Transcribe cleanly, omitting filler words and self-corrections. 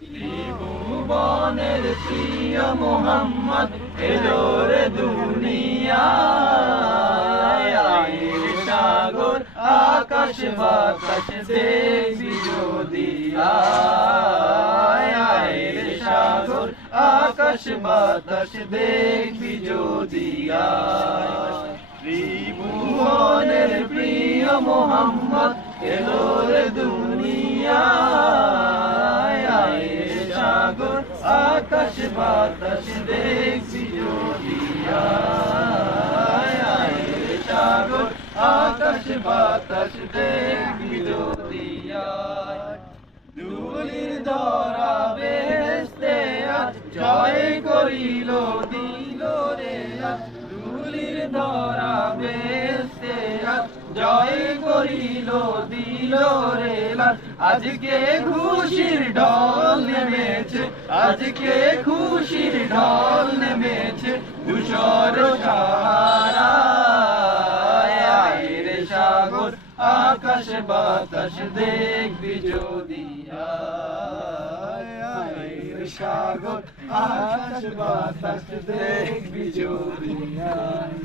ত্রিভুবনের প্রিয় মোহাম্মদ এলো রে দুনিয়ায়। আয়ের সাগর আকাশ বাতাস দেখবি যদি আয়। আয়ের সাগর আকাশ বাতাস দেখবি যদি আয়। ত্রিভুবনের প্রিয় মোহাম্মদ এলো রে দুনিয়ায়। আয়ের সাগর আকাশ বাতাস দেখবি যদি আয়। আয়ের সাগর আকাশ বাতাস দেখবি যদি আয়। ধুলির ধরা বেহেশতে আজ জয় করিল দিল রে আজ। ধুলির ধরা বেহেশতে আজ জয় করিল দিল রে লাল। আজকে খুশির ঢল নেমেছে, আজকে খুশির ঢল নেমেছে ধূসর সাহারায়। আয়ের সাগর আকাশ বাতাস দেখবি যদি আয়। আয়ের সাগর আকাশ বাতাস দেখবি যদি আয়।